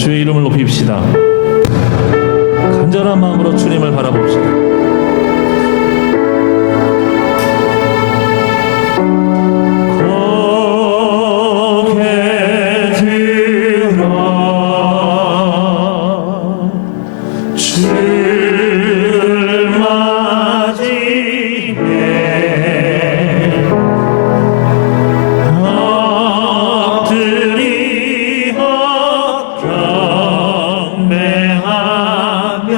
주의 이름을 높입시다. 간절한 마음으로 주님을 바라봅시다. 경배하며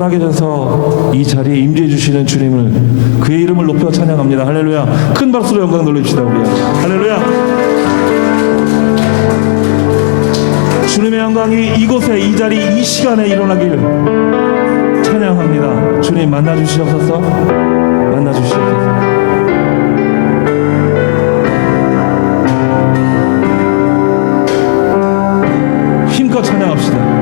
살아계셔서 이 자리에 임재해 주시는 주님을 그의 이름을 높여 찬양합니다. 할렐루야. 큰 박수로 영광 돌립시다. 우리 할렐루야. 주님의 영광이 이곳에 이 자리 이 시간에 일어나길 찬양합니다. 주님 만나 주시옵소서. 만나 주시옵소서. 힘껏 찬양합시다.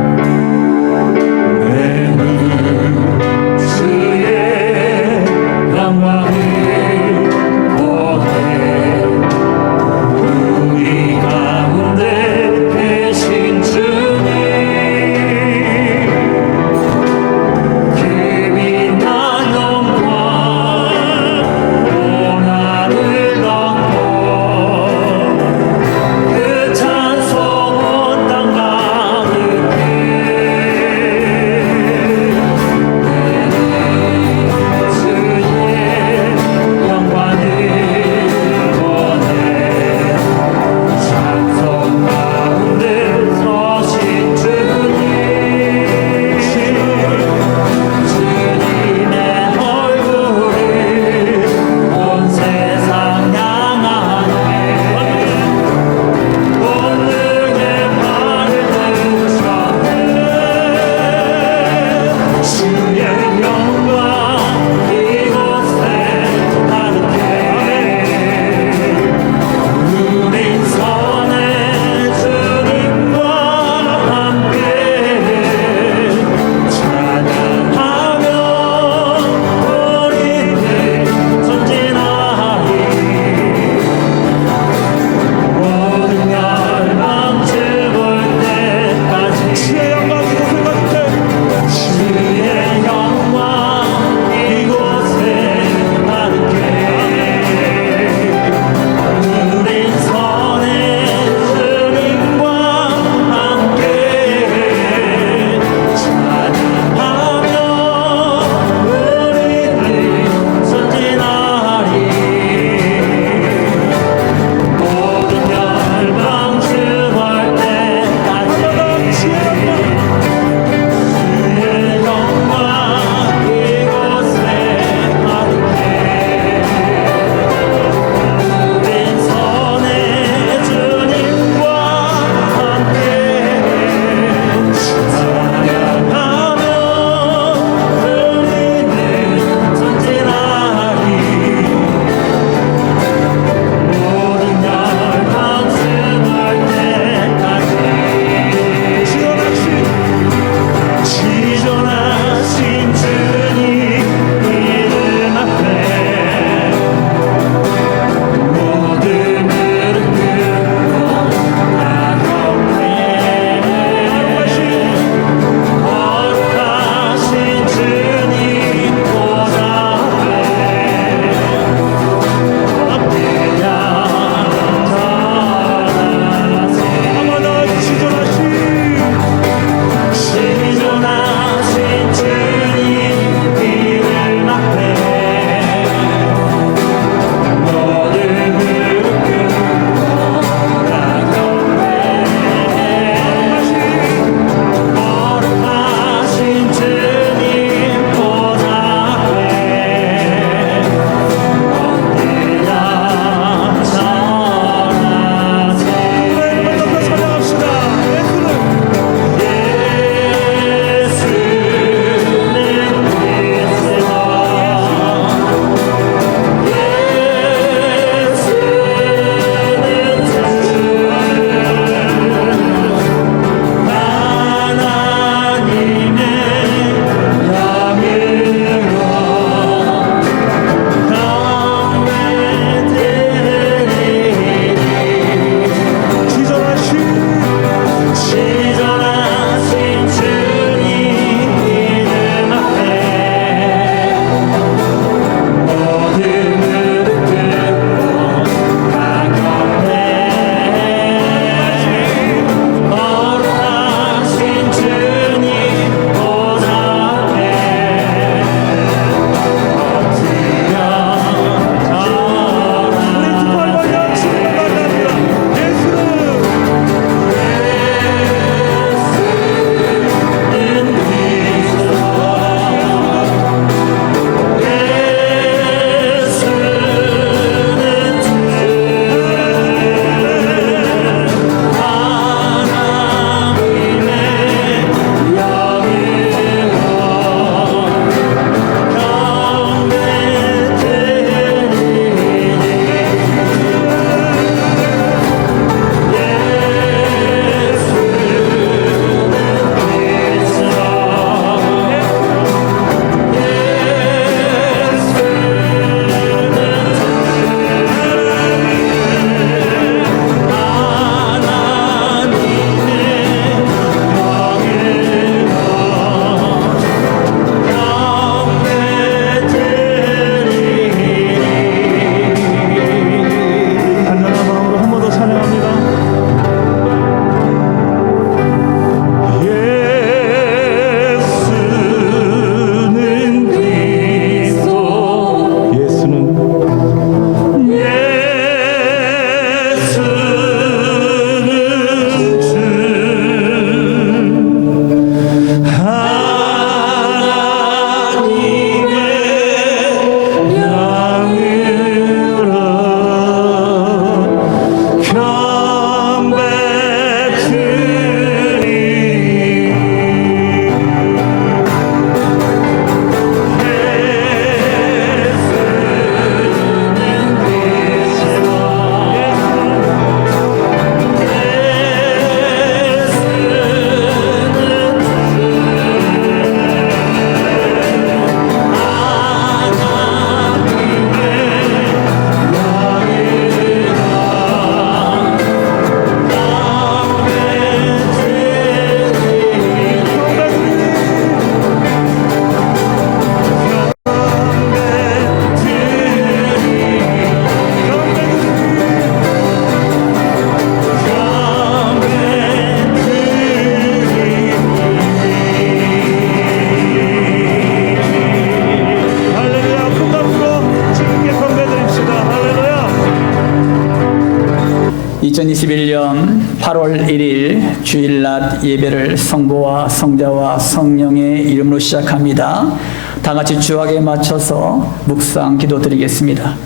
2021년 8월 1일 주일낮 예배를 성부와 성자와 성령의 이름으로 시작합니다. 다 같이 주악에 맞춰서 묵상 기도드리겠습니다.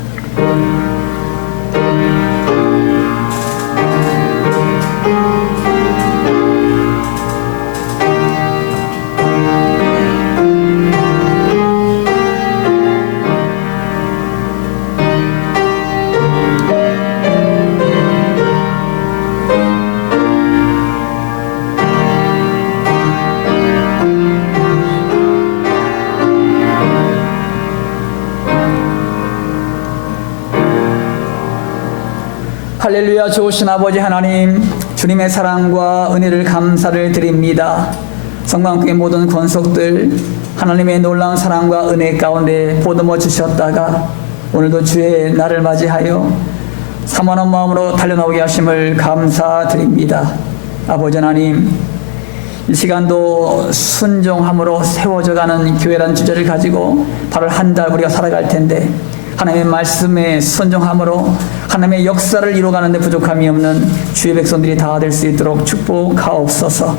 할렐루야. 좋으신 아버지 하나님, 주님의 사랑과 은혜를 감사를 드립니다. 성광교회 모든 권속들 하나님의 놀라운 사랑과 은혜 가운데 보듬어 주셨다가 오늘도 주의 날을 맞이하여 사모하는 마음으로 달려나오게 하심을 감사드립니다. 아버지 하나님, 이 시간도 순종함으로 세워져가는 교회라는 주제를 가지고 8월 한 달 우리가 살아갈 텐데, 하나님의 말씀에 순종함으로 하나님의 역사를 이루어가는 데 부족함이 없는 주의 백성들이 다 될 수 있도록 축복하옵소서.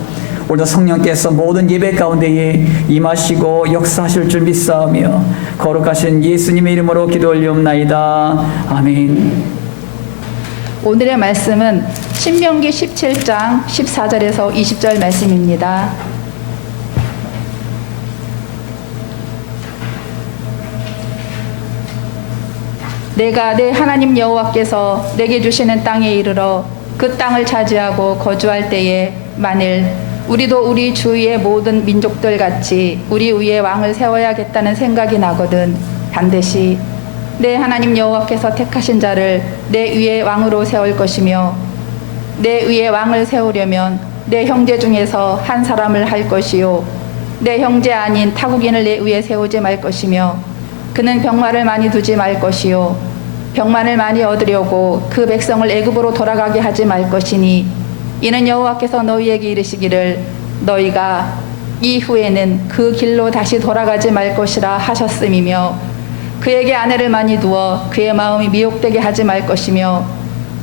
오늘도 성령께서 모든 예배 가운데에 임하시고 역사하실 줄 믿사오며 거룩하신 예수님의 이름으로 기도 올리옵나이다. 아멘. 오늘의 말씀은 신명기 17장 14절에서 20절 말씀입니다. 내가 내 하나님 여호와께서 내게 주시는 땅에 이르러 그 땅을 차지하고 거주할 때에 만일 우리도 우리 주위의 모든 민족들 같이 우리 위에 왕을 세워야겠다는 생각이 나거든 반드시 내 하나님 여호와께서 택하신 자를 내 위에 왕으로 세울 것이며 내 위에 왕을 세우려면 내 형제 중에서 한 사람을 할 것이요 내 형제 아닌 타국인을 내 위에 세우지 말 것이며 그는 병마를 많이 두지 말 것이요 병만을 많이 얻으려고 그 백성을 애굽으로 돌아가게 하지 말 것이니 이는 여호와께서 너희에게 이르시기를 너희가 이후에는 그 길로 다시 돌아가지 말 것이라 하셨음이며 그에게 아내를 많이 두어 그의 마음이 미혹되게 하지 말 것이며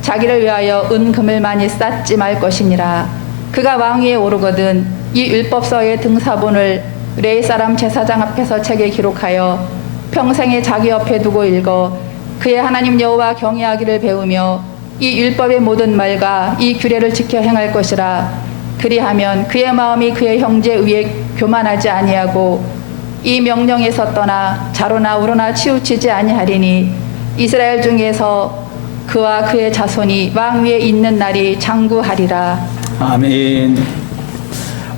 자기를 위하여 은금을 많이 쌓지 말 것이니라. 그가 왕위에 오르거든 이 율법서의 등사본을 레위 사람 제사장 앞에서 책에 기록하여 평생에 자기 옆에 두고 읽어 그의 하나님 여호와 경외하기를 배우며 이 율법의 모든 말과 이 규례를 지켜 행할 것이라. 그리하면 그의 마음이 그의 형제 위에 교만하지 아니하고 이 명령에서 떠나 자로나 우로나 치우치지 아니하리니 이스라엘 중에서 그와 그의 자손이 왕 위에 있는 날이 장구하리라. 아멘.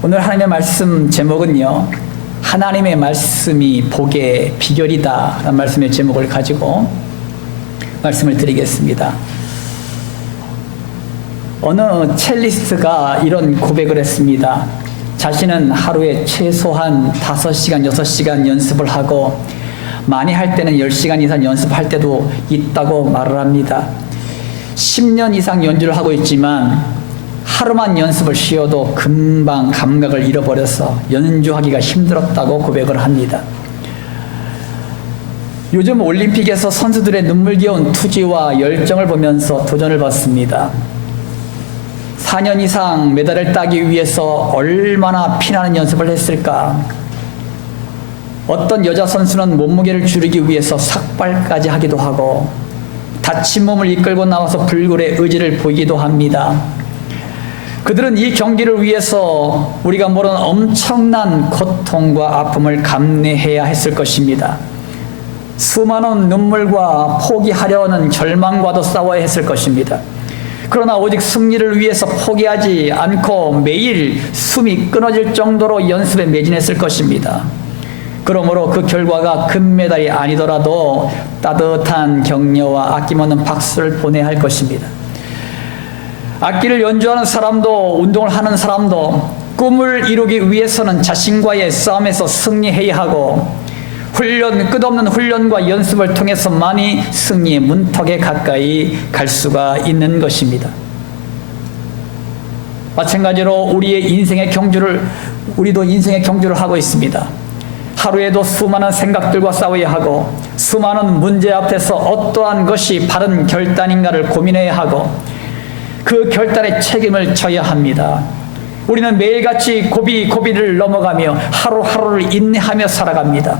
오늘 하나님의 말씀 제목은요, 하나님의 말씀이 복의 비결이다 라는 말씀의 제목을 가지고 말씀을 드리겠습니다. 어느 첼리스트가 이런 고백을 했습니다. 자신은 하루에 최소한 5시간, 6시간 연습을 하고 많이 할 때는 10시간 이상 연습할 때도 있다고 말을 합니다. 10년 이상 연주를 하고 있지만 하루만 연습을 쉬어도 금방 감각을 잃어버려서 연주하기가 힘들었다고 고백을 합니다. 요즘 올림픽에서 선수들의 눈물겨운 투지와 열정을 보면서 도전을 받습니다. 4년 이상 메달을 따기 위해서 얼마나 피나는 연습을 했을까? 어떤 여자 선수는 몸무게를 줄이기 위해서 삭발까지 하기도 하고 다친 몸을 이끌고 나와서 불굴의 의지를 보이기도 합니다. 그들은 이 경기를 위해서 우리가 모르는 엄청난 고통과 아픔을 감내해야 했을 것입니다. 수많은 눈물과 포기하려는 절망과도 싸워야 했을 것입니다. 그러나 오직 승리를 위해서 포기하지 않고 매일 숨이 끊어질 정도로 연습에 매진했을 것입니다. 그러므로 그 결과가 금메달이 아니더라도 따뜻한 격려와 아낌없는 박수를 보내야 할 것입니다. 악기를 연주하는 사람도 운동을 하는 사람도 꿈을 이루기 위해서는 자신과의 싸움에서 승리해야 하고 끝없는 훈련과 연습을 통해서만이 승리의 문턱에 가까이 갈 수가 있는 것입니다. 마찬가지로 우리도 인생의 경주를 하고 있습니다. 하루에도 수많은 생각들과 싸워야 하고 수많은 문제 앞에서 어떠한 것이 바른 결단인가를 고민해야 하고 그 결단의 책임을 져야 합니다. 우리는 매일같이 고비를 넘어가며 하루하루를 인내하며 살아갑니다.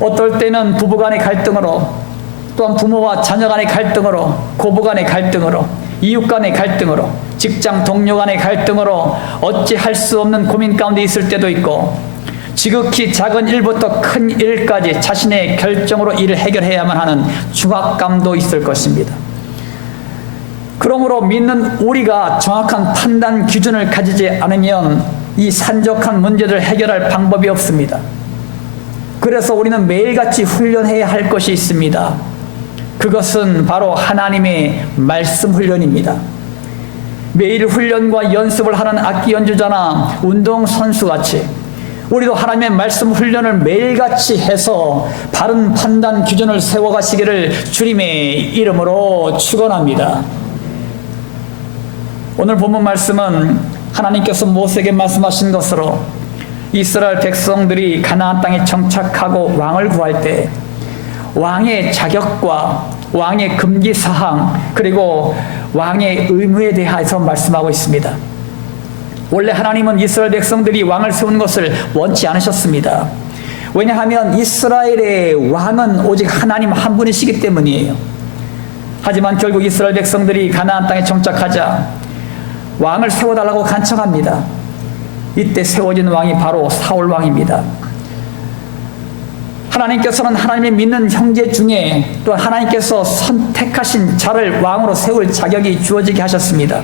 어떨 때는 부부간의 갈등으로, 또한 부모와 자녀간의 갈등으로, 고부간의 갈등으로, 이웃간의 갈등으로, 직장 동료 간의 갈등으로 어찌할 수 없는 고민 가운데 있을 때도 있고, 지극히 작은 일부터 큰 일까지 자신의 결정으로 일을 해결해야만 하는 중압감도 있을 것입니다. 그러므로 믿는 우리가 정확한 판단 기준을 가지지 않으면 이 산적한 문제를 해결할 방법이 없습니다. 그래서 우리는 매일같이 훈련해야 할 것이 있습니다. 그것은 바로 하나님의 말씀 훈련입니다. 매일 훈련과 연습을 하는 악기 연주자나 운동선수같이 우리도 하나님의 말씀 훈련을 매일같이 해서 바른 판단 기준을 세워가시기를 주님의 이름으로 축원합니다. 오늘 본문 말씀은 하나님께서 모세에게 말씀하신 것으로 이스라엘 백성들이 가나안 땅에 정착하고 왕을 구할 때 왕의 자격과 왕의 금기사항 그리고 왕의 의무에 대해서 말씀하고 있습니다. 원래 하나님은 이스라엘 백성들이 왕을 세우는 것을 원치 않으셨습니다. 왜냐하면 이스라엘의 왕은 오직 하나님 한 분이시기 때문이에요. 하지만 결국 이스라엘 백성들이 가나안 땅에 정착하자 왕을 세워달라고 간청합니다. 이때 세워진 왕이 바로 사울 왕입니다. 하나님께서는 하나님의 믿는 형제 중에 또 하나님께서 선택하신 자를 왕으로 세울 자격이 주어지게 하셨습니다.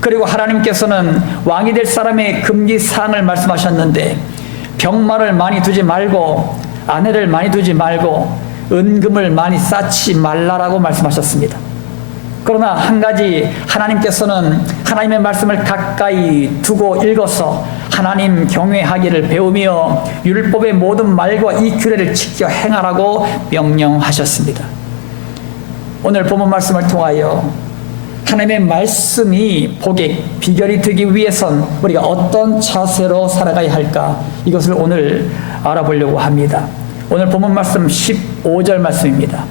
그리고 하나님께서는 왕이 될 사람의 금기사항을 말씀하셨는데 병마를 많이 두지 말고 아내를 많이 두지 말고 은금을 많이 쌓지 말라라고 말씀하셨습니다. 그러나 한 가지 하나님께서는 하나님의 말씀을 가까이 두고 읽어서 하나님 경외하기를 배우며 율법의 모든 말과 이 규례를 지켜 행하라고 명령하셨습니다. 오늘 본문 말씀을 통하여 하나님의 말씀이 복의 비결이 되기 위해선 우리가 어떤 자세로 살아가야 할까, 이것을 오늘 알아보려고 합니다. 오늘 본문 말씀 15절 말씀입니다.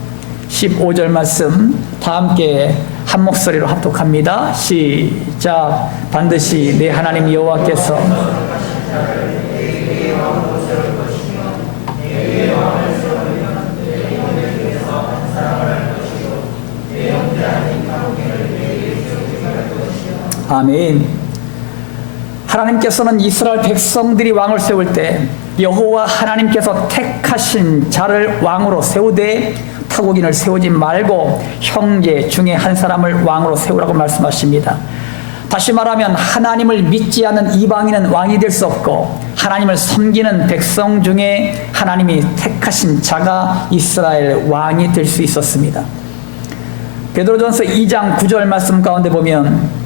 15절 말씀 다 함께 한 목소리로 합독합니다. 시작. 반드시 내 하나님 여호와께서 아멘. 하나님께서는 이스라엘 백성들이 왕을 세울 때 여호와 하나님께서 택하신 자를 왕으로 세우되 타국인을 세우지 말고 형제 중에 한 사람을 왕으로 세우라고 말씀하십니다. 다시 말하면 하나님을 믿지 않는 이방인은 왕이 될 수 없고 하나님을 섬기는 백성 중에 하나님이 택하신 자가 이스라엘 왕이 될 수 있었습니다. 베드로전서 2장 9절 말씀 가운데 보면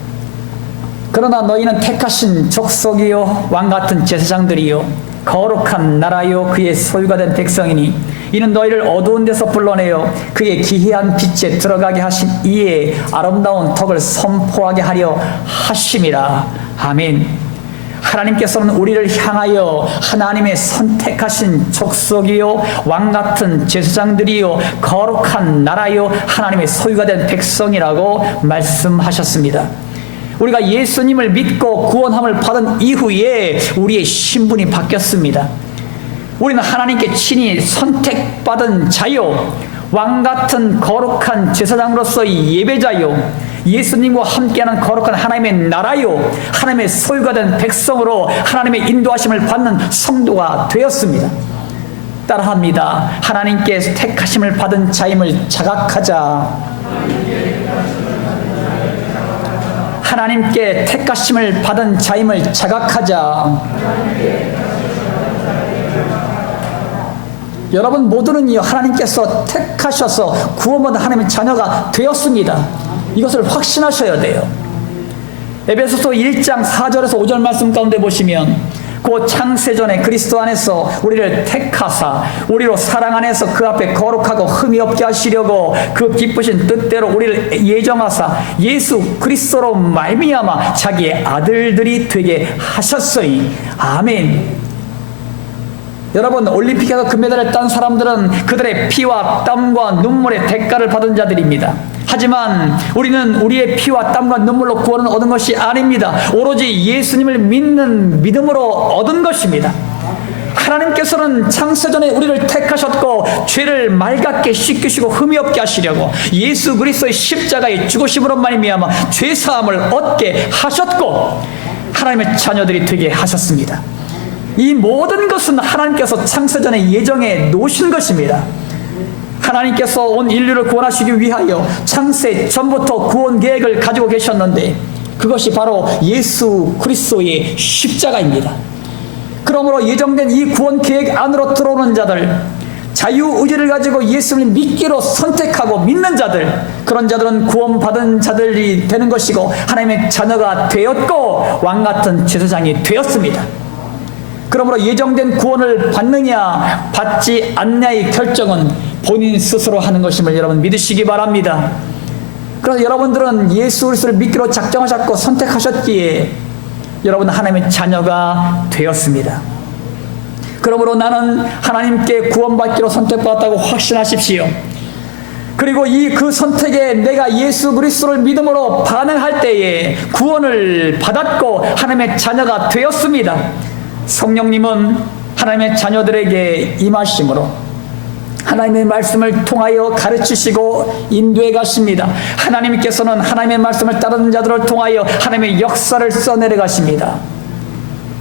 그러나 너희는 택하신 족속이요 왕같은 제사장들이요 거룩한 나라요 그의 소유가 된 백성이니 이는 너희를 어두운 데서 불러내어 그의 기이한 빛에 들어가게 하신 이의 아름다운 덕을 선포하게 하려 하심이라. 아멘. 하나님께서는 우리를 향하여 하나님의 선택하신 족속이요 왕같은 제사장들이요 거룩한 나라요 하나님의 소유가 된 백성이라고 말씀하셨습니다. 우리가 예수님을 믿고 구원함을 받은 이후에 우리의 신분이 바뀌었습니다. 우리는 하나님께 친히 선택받은 자요 왕같은 거룩한 제사장으로서의 예배자요 예수님과 함께하는 거룩한 하나님의 나라요 하나님의 소유가 된 백성으로 하나님의 인도하심을 받는 성도가 되었습니다. 따라합니다. 하나님께 택하심을 받은 자임을 자각하자. 하나님께 택하심을 받은 자임을 자각하자. 여러분 모두는요 하나님께서 택하셔서 구원받은 하나님의 자녀가 되었습니다. 이것을 확신하셔야 돼요. 에베소서 1장 4절에서 5절 말씀 가운데 보시면 곧 창세전에 그리스도 안에서 우리를 택하사 우리로 사랑 안에서 그 앞에 거룩하고 흠이 없게 하시려고 그 기쁘신 뜻대로 우리를 예정하사 예수 그리스도로 말미암아 자기의 아들들이 되게 하셨으니. 아멘. 여러분, 올림픽에서 금메달을 딴 사람들은 그들의 피와 땀과 눈물의 대가를 받은 자들입니다. 하지만 우리는 우리의 피와 땀과 눈물로 구원을 얻은 것이 아닙니다. 오로지 예수님을 믿는 믿음으로 얻은 것입니다. 하나님께서는 창세전에 우리를 택하셨고 죄를 맑게 씻기시고 흠이 없게 하시려고 예수 그리스도의 십자가의 죽으심으로 말미암아 죄사함을 얻게 하셨고 하나님의 자녀들이 되게 하셨습니다. 이 모든 것은 하나님께서 창세전에 예정해 놓으신 것입니다. 하나님께서 온 인류를 구원하시기 위하여 창세 전부터 구원 계획을 가지고 계셨는데 그것이 바로 예수 그리스도의 십자가입니다. 그러므로 예정된 이 구원 계획 안으로 들어오는 자들, 자유의지를 가지고 예수를 믿기로 선택하고 믿는 자들, 그런 자들은 구원받은 자들이 되는 것이고 하나님의 자녀가 되었고 왕같은 제사장이 되었습니다. 그러므로 예정된 구원을 받느냐 받지 않냐의 결정은 본인 스스로 하는 것임을 여러분 믿으시기 바랍니다. 그래서 여러분들은 예수 그리스도를 믿기로 작정하셨고 선택하셨기에 여러분 하나님의 자녀가 되었습니다. 그러므로 나는 하나님께 구원받기로 선택받았다고 확신하십시오. 그리고 그 선택에 내가 예수 그리스도를 믿음으로 반응할 때에 구원을 받았고 하나님의 자녀가 되었습니다. 성령님은 하나님의 자녀들에게 임하심으로 하나님의 말씀을 통하여 가르치시고 인도해 가십니다. 하나님께서는 하나님의 말씀을 따르는 자들을 통하여 하나님의 역사를 써내려 가십니다.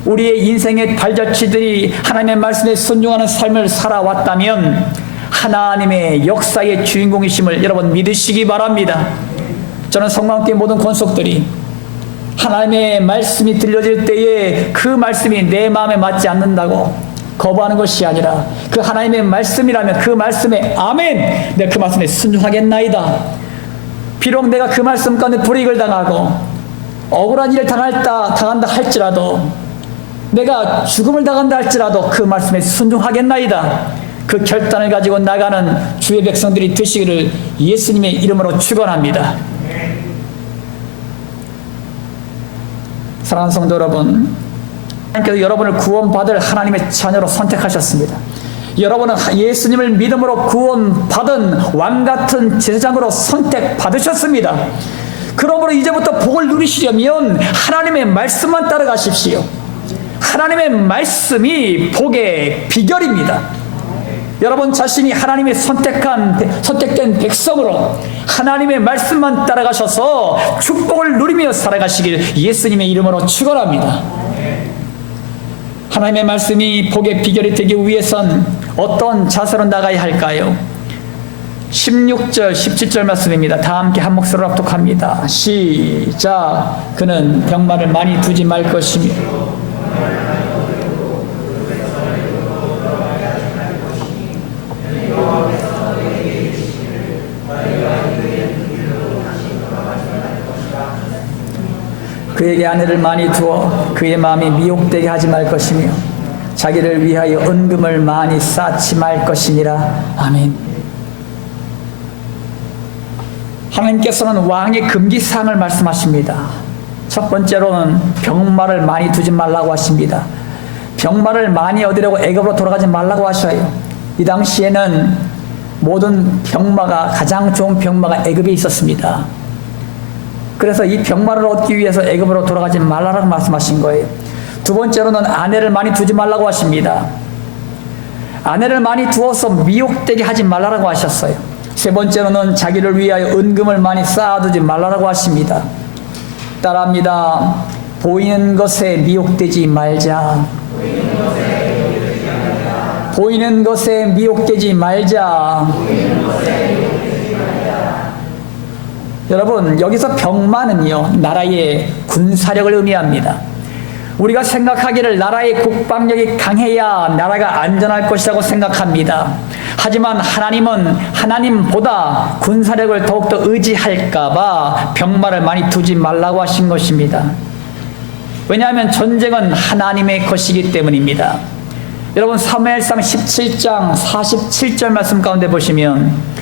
우리의 인생의 발자취들이 하나님의 말씀에 순종하는 삶을 살아왔다면 하나님의 역사의 주인공이심을 여러분 믿으시기 바랍니다. 저는 성령께 모든 권속들이 하나님의 말씀이 들려질 때에 그 말씀이 내 마음에 맞지 않는다고 거부하는 것이 아니라 그 하나님의 말씀이라면 그 말씀에 아멘, 내가 그 말씀에 순종하겠나이다. 비록 내가 그 말씀 가운데 불이익을 당하고 억울한 일을 당한다 할지라도 내가 죽음을 당한다 할지라도 그 말씀에 순종하겠나이다. 그 결단을 가지고 나가는 주의 백성들이 되시기를 예수님의 이름으로 축원합니다. 사랑하는 성도 여러분, 하나님께서 여러분을 구원받을 하나님의 자녀로 선택하셨습니다. 여러분은 예수님을 믿음으로 구원받은 왕같은 제사장으로 선택받으셨습니다. 그러므로 이제부터 복을 누리시려면 하나님의 말씀만 따라가십시오. 하나님의 말씀이 복의 비결입니다. 여러분 자신이 하나님의 선택된 백성으로 하나님의 말씀만 따라가셔서 축복을 누리며 살아가시길 예수님의 이름으로 축원합니다. 하나님의 말씀이 복의 비결이 되기 위해선 어떤 자세로 나가야 할까요? 16절, 17절 말씀입니다. 다 함께 한 목소리로 합독합니다. 시작. 그는 병마를 많이 두지 말 것이며 그에게 아내를 많이 두어 그의 마음이 미혹되게 하지 말 것이며 자기를 위하여 은금을 많이 쌓지 말 것이니라. 아멘. 하나님께서는 왕의 금기사항을 말씀하십니다. 첫 번째로는 병마를 많이 두지 말라고 하십니다. 병마를 많이 얻으려고 애굽으로 돌아가지 말라고 하셔요. 이 당시에는 모든 병마가 가장 좋은 병마가 애굽에 있었습니다. 그래서 이 병마를 얻기 위해서 애굽으로 돌아가지 말라라고 말씀하신 거예요. 두 번째로는 아내를 많이 두지 말라고 하십니다. 아내를 많이 두어서 미혹되게 하지 말라라고 하셨어요. 세 번째로는 자기를 위하여 은금을 많이 쌓아두지 말라라고 하십니다. 따라합니다. 보이는 것에 미혹되지 말자. 보이는 것에 미혹되지 말자. 여러분 여기서 병마는요 나라의 군사력을 의미합니다. 우리가 생각하기를 나라의 국방력이 강해야 나라가 안전할 것이라고 생각합니다. 하지만 하나님은 하나님보다 군사력을 더욱더 의지할까봐 병마를 많이 두지 말라고 하신 것입니다. 왜냐하면 전쟁은 하나님의 것이기 때문입니다. 여러분 사무엘상 17장 47절 말씀 가운데 보시면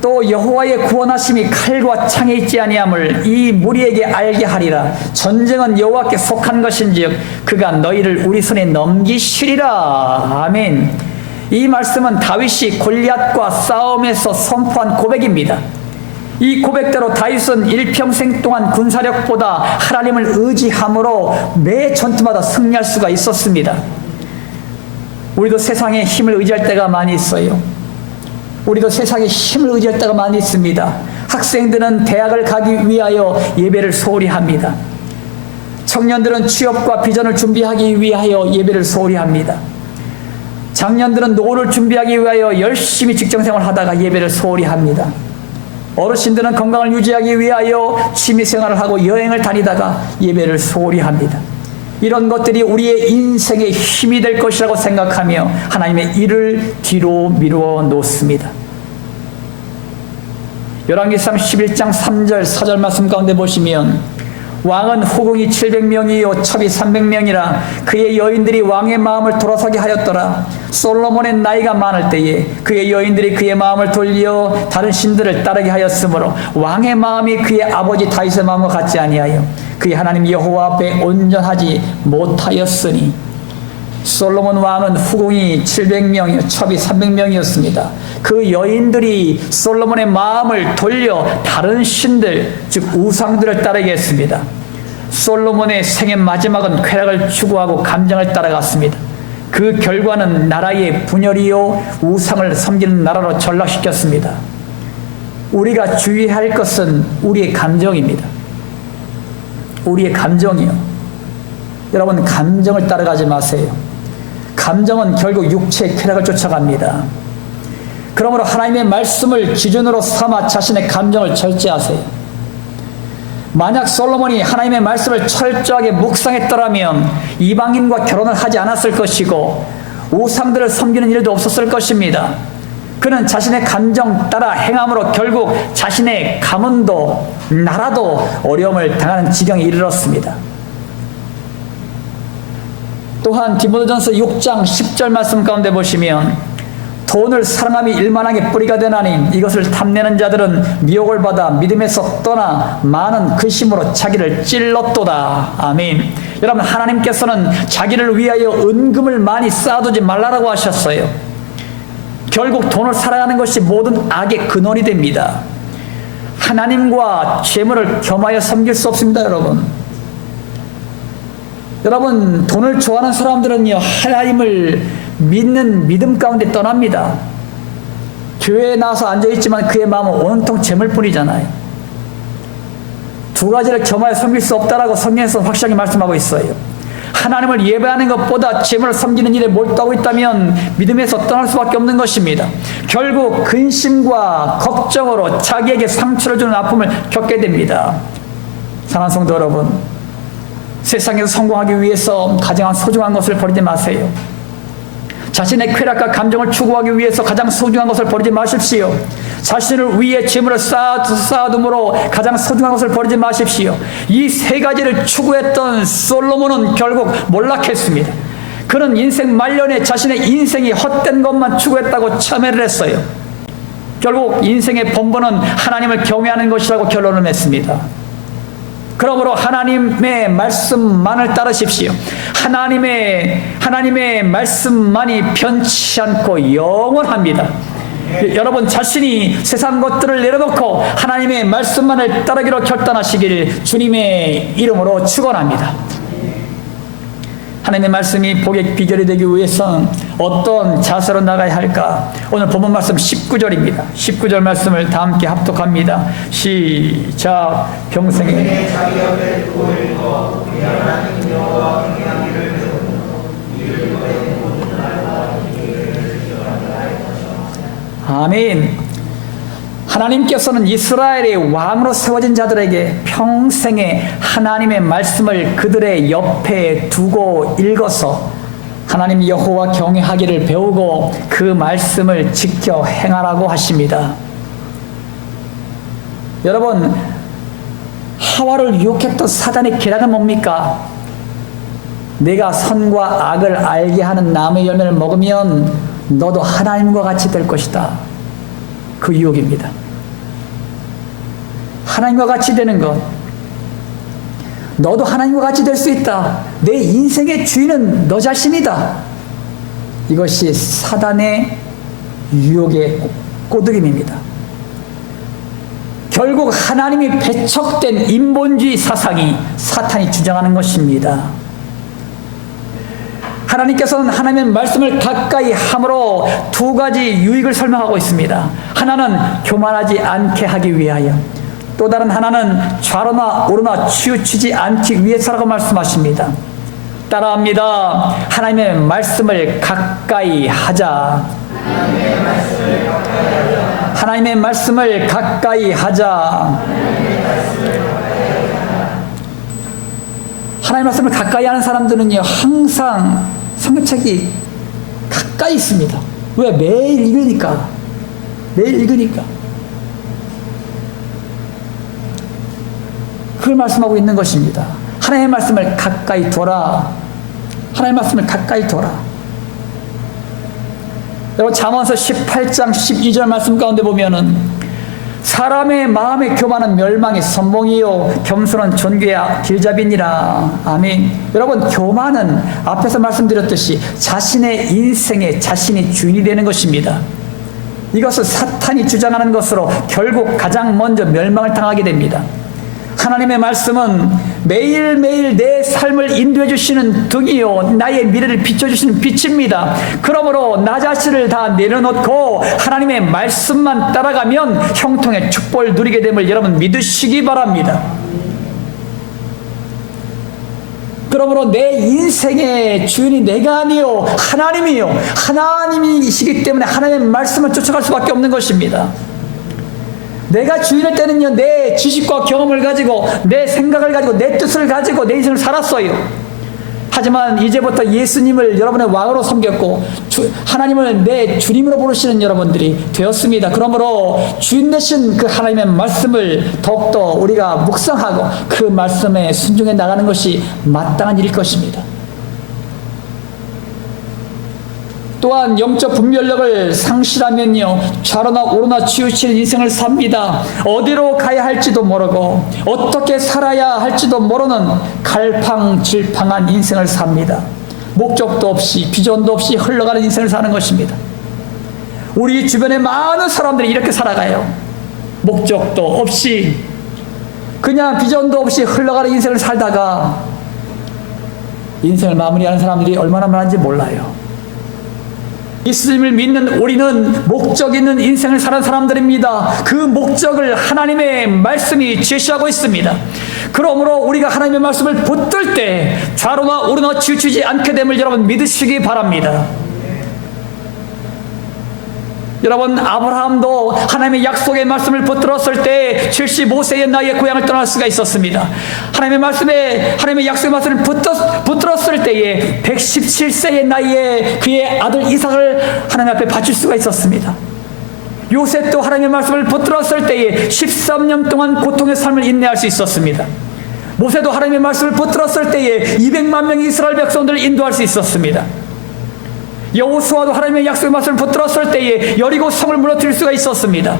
또 여호와의 구원하심이 칼과 창에 있지 아니함을 이 무리에게 알게 하리라. 전쟁은 여호와께 속한 것인즉 그가 너희를 우리 손에 넘기시리라. 아멘. 이 말씀은 다윗이 골리앗과 싸움에서 선포한 고백입니다. 이 고백대로 다윗은 일평생 동안 군사력보다 하나님을 의지함으로 매 전투마다 승리할 수가 있었습니다. 우리도 세상에 힘을 의지할 때가 많이 있어요. 우리도 세상에 힘을 의지할 때가 많이 있습니다. 학생들은 대학을 가기 위하여 예배를 소홀히 합니다. 청년들은 취업과 비전을 준비하기 위하여 예배를 소홀히 합니다. 장년들은 노후를 준비하기 위하여 열심히 직장생활을 하다가 예배를 소홀히 합니다. 어르신들은 건강을 유지하기 위하여 취미생활을 하고 여행을 다니다가 예배를 소홀히 합니다. 이런 것들이 우리의 인생의 힘이 될 것이라고 생각하며 하나님의 일을 뒤로 미루어 놓습니다. 열왕기상 11장 3절 4절 말씀 가운데 보시면 왕은 후궁이 700명이요 첩이 300명이라 그의 여인들이 왕의 마음을 돌아서게 하였더라. 솔로몬의 나이가 많을 때에 그의 여인들이 그의 마음을 돌려 다른 신들을 따르게 하였으므로 왕의 마음이 그의 아버지 다윗의 마음과 같지 아니하여 그의 하나님 여호와 앞에 온전하지 못하였으니. 솔로몬 왕은 후궁이 700명이요 첩이 300명이었습니다. 그 여인들이 솔로몬의 마음을 돌려 다른 신들 즉 우상들을 따르게 했습니다. 솔로몬의 생의 마지막은 쾌락을 추구하고 감정을 따라갔습니다. 그 결과는 나라의 분열이요 우상을 섬기는 나라로 전락시켰습니다. 우리가 주의할 것은 우리의 감정입니다. 우리의 감정이요. 여러분, 감정을 따라가지 마세요. 감정은 결국 육체의 쾌락을 쫓아갑니다. 그러므로 하나님의 말씀을 기준으로 삼아 자신의 감정을 절제하세요. 만약 솔로몬이 하나님의 말씀을 철저하게 묵상했더라면 이방인과 결혼을 하지 않았을 것이고 우상들을 섬기는 일도 없었을 것입니다. 그는 자신의 감정 따라 행함으로 결국 자신의 가문도 나라도 어려움을 당하는 지경에 이르렀습니다. 또한 디모데전서 6장 10절 말씀 가운데 보시면 돈을 사랑함이 일만하게 뿌리가 되나니 이것을 탐내는 자들은 미혹을 받아 믿음에서 떠나 많은 근심으로 자기를 찔렀도다. 아멘. 여러분, 하나님께서는 자기를 위하여 은금을 많이 쌓아두지 말라라고 하셨어요. 결국 돈을 사랑하는 것이 모든 악의 근원이 됩니다. 하나님과 재물을 겸하여 섬길 수 없습니다. 여러분, 돈을 좋아하는 사람들은요, 하나님을 믿는 믿음 가운데 떠납니다. 교회에 나와서 앉아있지만 그의 마음은 온통 재물뿐이잖아요. 두 가지를 겸하여 섬길 수 없다라고 성경에서 확실하게 말씀하고 있어요. 하나님을 예배하는 것보다 재물을 섬기는 일에 몰두하고 있다면 믿음에서 떠날 수밖에 없는 것입니다. 결국 근심과 걱정으로 자기에게 상처를 주는 아픔을 겪게 됩니다. 사랑하는 성도 여러분, 세상에서 성공하기 위해서 가장 소중한 것을 버리지 마세요. 자신의 쾌락과 감정을 추구하기 위해서 가장 소중한 것을 버리지 마십시오. 자신을 위해 재물을 쌓아둠으로 가장 소중한 것을 버리지 마십시오. 이 세 가지를 추구했던 솔로몬은 결국 몰락했습니다. 그는 인생 말년에 자신의 인생이 헛된 것만 추구했다고 참회를 했어요. 결국 인생의 본분은 하나님을 경외하는 것이라고 결론을 냈습니다. 그러므로 하나님의 말씀만을 따르십시오. 하나님의 말씀만이 변치 않고 영원합니다. 여러분 자신이 세상 것들을 내려놓고 하나님의 말씀만을 따르기로 결단하시길 주님의 이름으로 축원합니다. 하나님의 말씀이 복의 비결이 되기 위해서는 어떤 자세로 나가야 할까? 오늘 본문 말씀 19절입니다. 19절 말씀을 다 함께 합독합니다. 시작. 평생에 자기 옆에 보이고 미련한 여호와 경외하기를 아멘. 하나님께서는 이스라엘의 왕으로 세워진 자들에게 평생에 하나님의 말씀을 그들의 옆에 두고 읽어서 하나님 여호와 경외하기를 배우고 그 말씀을 지켜 행하라고 하십니다. 여러분, 하와를 유혹했던 사단의 계략은 뭡니까? 내가 선과 악을 알게 하는 나무의 열매를 먹으면 너도 하나님과 같이 될 것이다. 그 유혹입니다. 하나님과 같이 되는 것. 너도 하나님과 같이 될 수 있다. 내 인생의 주인은 너 자신이다. 이것이 사단의 유혹의 꼬드김입니다. 결국 하나님이 배척된 인본주의 사상이 사탄이 주장하는 것입니다. 하나님께서는 하나님의 말씀을 가까이 함으로 두 가지 유익을 설명하고 있습니다. 하나는 교만하지 않게 하기 위하여, 또 다른 하나는 좌로나 우로나 치우치지 않기 위해서라고 말씀하십니다. 따라합니다. 하나님의 말씀을 가까이 하자. 하나님의 말씀을 가까이 하자. 하나님의 말씀을 가까이 하는 사람들은요, 항상 성경책이 가까이 있습니다. 왜? 매일 읽으니까. 매일 읽으니까. 그걸 말씀하고 있는 것입니다. 하나님의 말씀을 가까이 둬라. 하나님의 말씀을 가까이 둬라. 여러분, 잠언서 18장 12절 말씀 가운데 보면은 사람의 마음의 교만은 멸망의 선봉이요 겸손은 존귀의 길잡이니라. 아멘. 여러분, 교만은 앞에서 말씀드렸듯이 자신의 인생에 자신이 주인이 되는 것입니다. 이것은 사탄이 주장하는 것으로 결국 가장 먼저 멸망을 당하게 됩니다. 하나님의 말씀은 매일매일 내 삶을 인도해 주시는 등이요 나의 미래를 비춰주시는 빛입니다. 그러므로 나 자신을 다 내려놓고 하나님의 말씀만 따라가면 형통의 축복을 누리게 됨을 여러분 믿으시기 바랍니다. 그러므로 내 인생의 주인이 내가 아니요 하나님이요, 하나님이시기 때문에 하나님의 말씀을 쫓아갈 수밖에 없는 것입니다. 내가 주인일 때는요, 내 지식과 경험을 가지고, 내 생각을 가지고, 내 뜻을 가지고 내 인생을 살았어요. 하지만 이제부터 예수님을 여러분의 왕으로 섬겼고 하나님을 내 주님으로 부르시는 여러분들이 되었습니다. 그러므로 주인 되신 그 하나님의 말씀을 더욱더 우리가 묵상하고 그 말씀에 순종해 나가는 것이 마땅한 일일 것입니다. 또한 영적 분별력을 상실하면요, 좌로나 우로나 치우치는 인생을 삽니다. 어디로 가야 할지도 모르고 어떻게 살아야 할지도 모르는 갈팡질팡한 인생을 삽니다. 목적도 없이 비전도 없이 흘러가는 인생을 사는 것입니다. 우리 주변에 많은 사람들이 이렇게 살아가요. 목적도 없이 그냥 비전도 없이 흘러가는 인생을 살다가 인생을 마무리하는 사람들이 얼마나 많은지 몰라요. 예수님을 믿는 우리는 목적 있는 인생을 사는 사람들입니다. 그 목적을 하나님의 말씀이 제시하고 있습니다. 그러므로 우리가 하나님의 말씀을 붙들 때 좌로나 우로나 치우치지 않게 됨을 여러분 믿으시기 바랍니다. 여러분, 아브라함도 하나님의 약속의 말씀을 붙들었을 때 75세의 나이에 고향을 떠날 수가 있었습니다. 하나님의 약속의 말씀을 붙들었을 때에 117세의 나이에 그의 아들 이삭을 하나님 앞에 바칠 수가 있었습니다. 요셉도 하나님의 말씀을 붙들었을 때에 13년 동안 고통의 삶을 인내할 수 있었습니다. 모세도 하나님의 말씀을 붙들었을 때에 200만 명의 이스라엘 백성들을 인도할 수 있었습니다. 여호수아도 하나님의 약속의 말씀을 붙들었을 때에 여리고 성을 무너뜨릴 수가 있었습니다.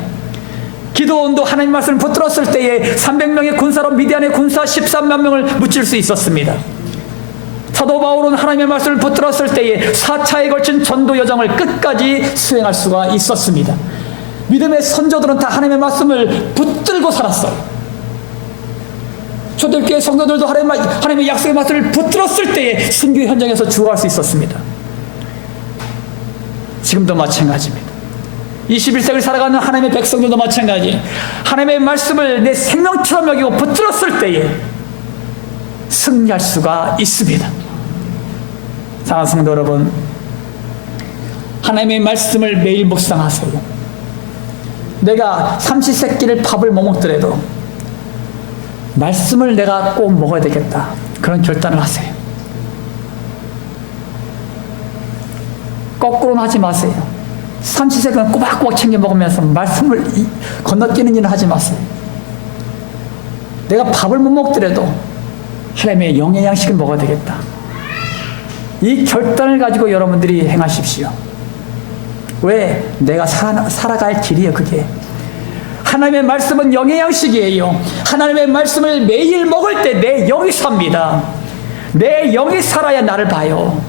기드온도 하나님의 말씀을 붙들었을 때에 300명의 군사로 미디안의 군사 13만 명을 무찔 수 있었습니다. 사도 바울은 하나님의 말씀을 붙들었을 때에 4차에 걸친 전도 여정을 끝까지 수행할 수가 있었습니다. 믿음의 선조들은 다 하나님의 말씀을 붙들고 살았어요. 초대교회 성도들도 하나님의 약속의 말씀을 붙들었을 때에 순교 현장에서 죽어갈 수 있었습니다. 지금도 마찬가지입니다. 21세기를 살아가는 하나님의 백성들도 마찬가지. 하나님의 말씀을 내 생명처럼 여기고 붙들었을 때에 승리할 수가 있습니다. 사랑하는 성도 여러분, 하나님의 말씀을 매일 묵상하세요. 내가 삼시세끼를 밥을 못 먹더라도 말씀을 내가 꼭 먹어야 되겠다, 그런 결단을 하세요. 거꾸로는 하지 마세요. 삼시세끼는 꼬박꼬박 챙겨 먹으면서 말씀을 건너뛰는 일을 하지 마세요. 내가 밥을 못 먹더라도 하나님의 영의 양식을 먹어야 되겠다, 이 결단을 가지고 여러분들이 행하십시오. 왜? 내가 살아갈 길이에요. 그게 하나님의 말씀은 영의 양식이에요. 하나님의 말씀을 매일 먹을 때 내 영이 삽니다. 내 영이 살아야 나를 봐요.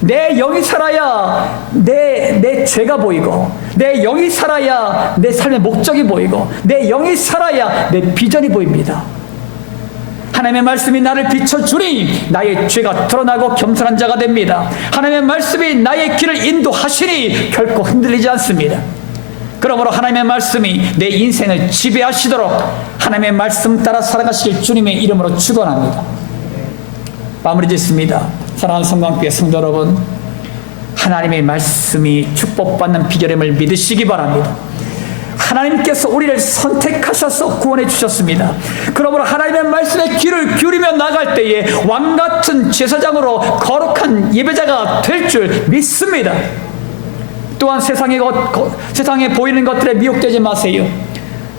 내 영이 살아야 내 죄가 보이고, 내 영이 살아야 내 삶의 목적이 보이고, 내 영이 살아야 내 비전이 보입니다. 하나님의 말씀이 나를 비춰주니 나의 죄가 드러나고 겸손한 자가 됩니다. 하나님의 말씀이 나의 길을 인도하시니 결코 흔들리지 않습니다. 그러므로 하나님의 말씀이 내 인생을 지배하시도록 하나님의 말씀 따라 살아가시길 주님의 이름으로 축원합니다. 마무리 짓습니다. 사랑하는 성광교회 성도 여러분, 하나님의 말씀이 축복받는 비결임을 믿으시기 바랍니다. 하나님께서 우리를 선택하셔서 구원해 주셨습니다. 그러므로 하나님의 말씀에 귀를 기울이며 나갈 때에 왕같은 제사장으로 거룩한 예배자가 될 줄 믿습니다. 또한 세상에 보이는 것들에 미혹되지 마세요.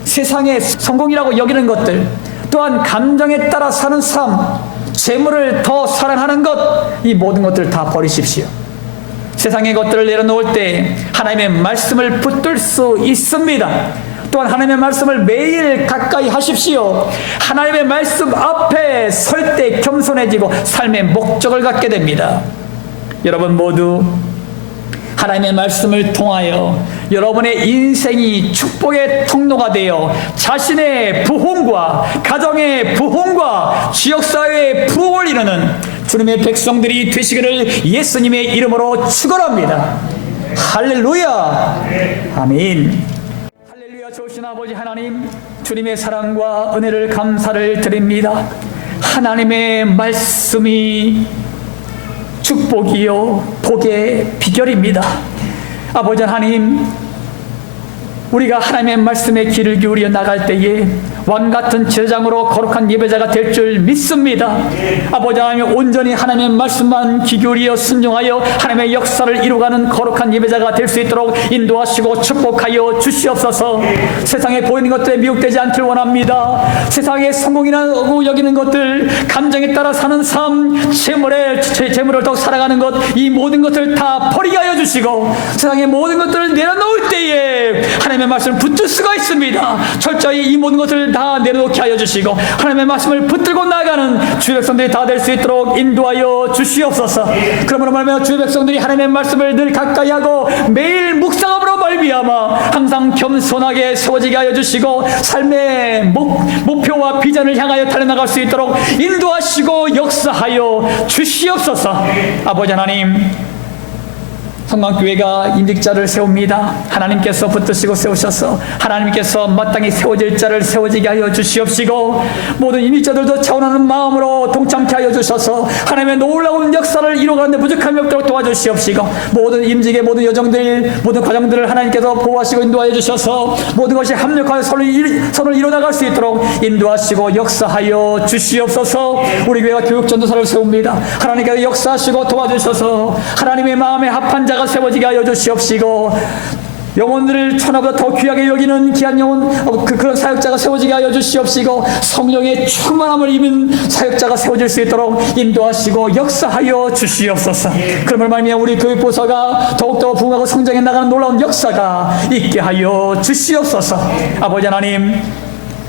세상의 성공이라고 여기는 것들, 또한 감정에 따라 사는 삶, 재물을 더 사랑하는 것, 이 모든 것들을 다 버리십시오. 세상의 것들을 내려놓을 때 하나님의 말씀을 붙들 수 있습니다. 또한 하나님의 말씀을 매일 가까이 하십시오. 하나님의 말씀 앞에 설 때 겸손해지고 삶의 목적을 갖게 됩니다. 여러분 모두 하나님의 말씀을 통하여 여러분의 인생이 축복의 통로가 되어 자신의 부흥과 가정의 부흥과 지역사회의 부흥을 이루는 주님의 백성들이 되시기를 예수님의 이름으로 축원합니다. 할렐루야. 아멘. 할렐루야. 좋으신 아버지 하나님, 주님의 사랑과 은혜를 감사를 드립니다. 하나님의 말씀이 축복이요 복의 비결입니다. 아버지 하나님, 우리가 하나님의 말씀에 귀를 기울여 나갈 때에 왕같은 제사장으로 거룩한 예배자가 될 줄 믿습니다. 아버지 하나님, 온전히 하나님의 말씀만 귀 기울여 순종하여 하나님의 역사를 이루어가는 거룩한 예배자가 될 수 있도록 인도하시고 축복하여 주시옵소서. 세상에 보이는 것들에 미혹되지 않길 원합니다. 세상의 성공이라고 여기는 것들, 감정에 따라 사는 삶, 재물을 더 살아가는 것, 이 모든 것을 다 버리게 하여 주시고 세상의 모든 것들을 내려놓을 때에 하나님의 말씀을 붙들 수가 있습니다. 철저히 이 모든 것을 다 내려놓게 하여 주시고 하나님의 말씀을 붙들고 나가는 주의 백성들이 다 될 수 있도록 인도하여 주시옵소서. 그러므로 말하면 주의 백성들이 하나님의 말씀을 늘 가까이 하고 매일 묵상함으로 말미암아 항상 겸손하게 세워지게 하여 주시고 삶의 목표와 비전을 향하여 달려나갈 수 있도록 인도하시고 역사하여 주시옵소서. 아버지 하나님, 성광교회가 임직자를 세웁니다. 하나님께서 붙드시고 세우셔서 하나님께서 마땅히 세워질 자를 세워지게 하여 주시옵시고 모든 임직자들도 차원하는 마음으로 동참케 하여 주셔서 하나님의 놀라운 역사를 이루어가는 데 부족함이 없도록 도와주시옵시고 모든 임직의 모든 여정들, 모든 과정들을 하나님께서 보호하시고 인도하여 주셔서 모든 것이 합력하여 선을 이루어나갈 수 있도록 인도하시고 역사하여 주시옵소서. 우리 교회가 교육전도사를 세웁니다. 하나님께서 역사하시고 도와주셔서 하나님의 마음에 합한 자 가 세워지게 하여 주시옵시고 영혼들을 천하보다 더 귀하게 여기는 귀한 영혼, 그런 사역자가 세워지게 하여 주시옵시고 성령의 충만함을 입은 사역자가 세워질 수 있도록 인도하시고 역사하여 주시옵소서. 그러므로 말미암아 우리 교육부서가 더욱더 부흥하고 성장해 나가는 놀라운 역사가 있게 하여 주시옵소서. 아버지 하나님,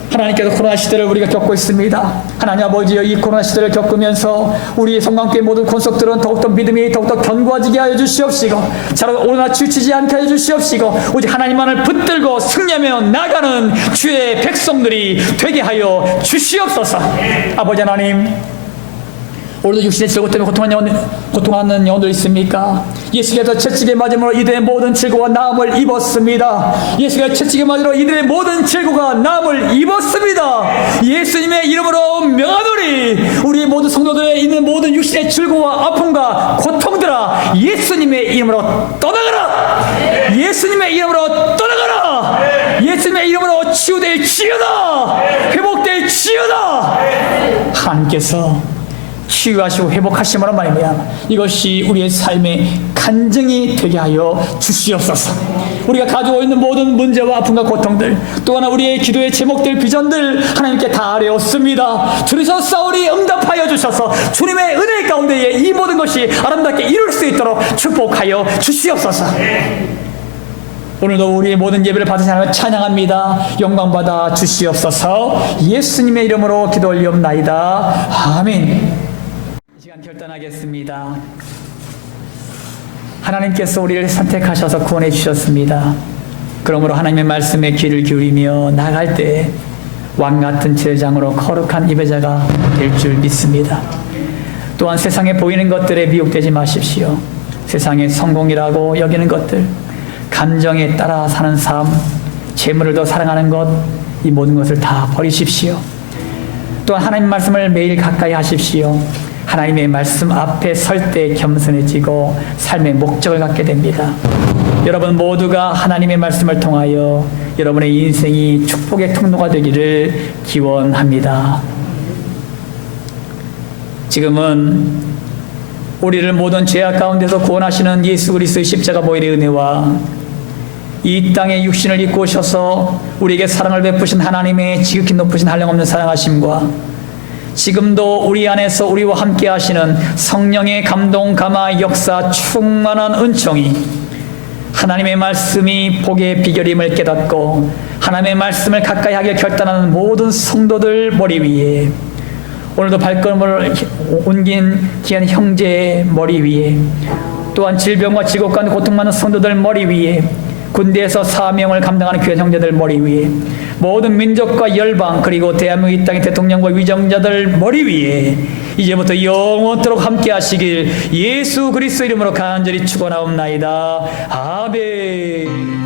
하나님께서 코로나 시대를 우리가 겪고 있습니다. 하나님 아버지여, 이 코로나 시대를 겪으면서 우리 성광교회 모든 권속들은 더욱더 믿음이 더욱더 견고해지게 하여 주시옵시고 자로 오르나 치우치지 않게 하여 주시옵시고 오직 하나님만을 붙들고 승리하며 나가는 주의 백성들이 되게 하여 주시옵소서. 아버지 하나님, 오늘도 육신의 질고 때문에 고통하는 영혼들 있습니까? 예수께서 채찍에 맞음으로 이들의 모든 질고가 나음을 입었습니다. 예수께서 채찍에 맞으러 이들의 모든 질고가 나음을 입었습니다. 예수님의 이름으로 명하노니 우리 모든 성도들의 있는 모든 육신의 질고와 아픔과 고통들아 예수님의 이름으로 떠나가라. 예수님의 이름으로 떠나가라. 예수님의 이름으로 치유될 치유다. 회복될 치유다. 하나님께서 치유하시고 회복하심으로 말미암아 이것이 우리의 삶의 간증이 되게 하여 주시옵소서. 우리가 가지고 있는 모든 문제와 아픔과 고통들, 또 하나 우리의 기도의 제목들, 비전들 하나님께 다 아뢰었습니다. 주님께서 싸우리 응답하여 주셔서 주님의 은혜 가운데에 이 모든 것이 아름답게 이룰 수 있도록 축복하여 주시옵소서. 오늘도 우리의 모든 예배를 받으신 하나님을 찬양합니다. 영광 받아 주시옵소서. 예수님의 이름으로 기도 올리옵나이다. 아멘. 이 시간 결단하겠습니다. 하나님께서 우리를 선택하셔서 구원해 주셨습니다. 그러므로 하나님의 말씀에 귀를 기울이며 나갈 때 왕같은 제사장으로 거룩한 예배자가 될 줄 믿습니다. 또한 세상에 보이는 것들에 미혹되지 마십시오. 세상의 성공이라고 여기는 것들, 감정에 따라 사는 삶, 재물을 더 사랑하는 것, 이 모든 것을 다 버리십시오. 또한 하나님 말씀을 매일 가까이 하십시오. 하나님의 말씀 앞에 설 때 겸손해지고 삶의 목적을 갖게 됩니다. 여러분 모두가 하나님의 말씀을 통하여 여러분의 인생이 축복의 통로가 되기를 기원합니다. 지금은 우리를 모든 죄악 가운데서 구원하시는 예수 그리스도의 십자가 보혈의 은혜와 이 땅에 육신을 입고 오셔서 우리에게 사랑을 베푸신 하나님의 지극히 높으신 한량없는 사랑하심과 지금도 우리 안에서 우리와 함께 하시는 성령의 감동, 감화, 역사, 충만한 은총이 하나님의 말씀이 복의 비결임을 깨닫고 하나님의 말씀을 가까이 하길 결단하는 모든 성도들 머리 위에, 오늘도 발걸음을 옮긴 귀한 형제의 머리 위에, 또한 질병과 지옥 가운데 고통받는 성도들 머리 위에, 군대에서 사명을 감당하는 귀한 형제들 머리 위에, 모든 민족과 열방 그리고 대한민국 이 땅의 대통령과 위정자들 머리 위에 이제부터 영원토록 함께 하시길 예수 그리스도 이름으로 간절히 축원하옵나이다. 아멘.